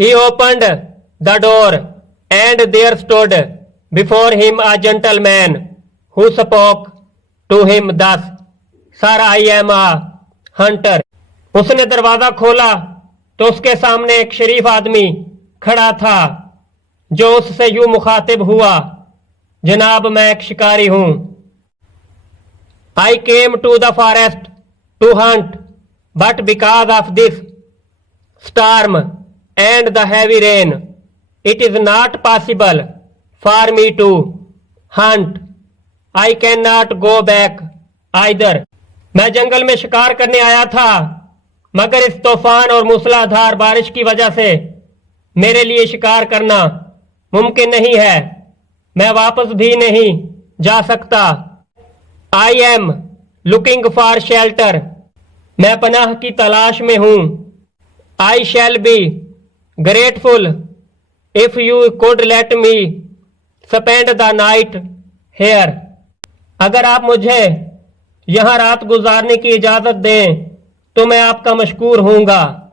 He opened the door, and there stood before him a gentleman who spoke to him thus, "Sir, I am a hunter." उसने दरवाजा खोला तो उसके सामने एक शरीफ आदमी खड़ा था जो उससे यूं मुखातिब हुआ, "जनाब, मैं एक शिकारी हूं." I came to the forest to hunt, but because of this storm and the heavy rain, it is not possible for me to hunt. I cannot go back either. मैं जंगल में शिकार करने आया था, मगर इस तूफान और मूसलाधार बारिश की वजह से मेरे लिए शिकार करना मुमकिन नहीं है। मैं वापस भी नहीं जा सकता। I am looking for shelter. मैं पनाह की तलाश में हूं। I shall be grateful if you could let me spend the night here. अगर आप मुझे यहाँ रात गुजारने की इजाजत दें तो मैं आपका मशकूर हूँगा।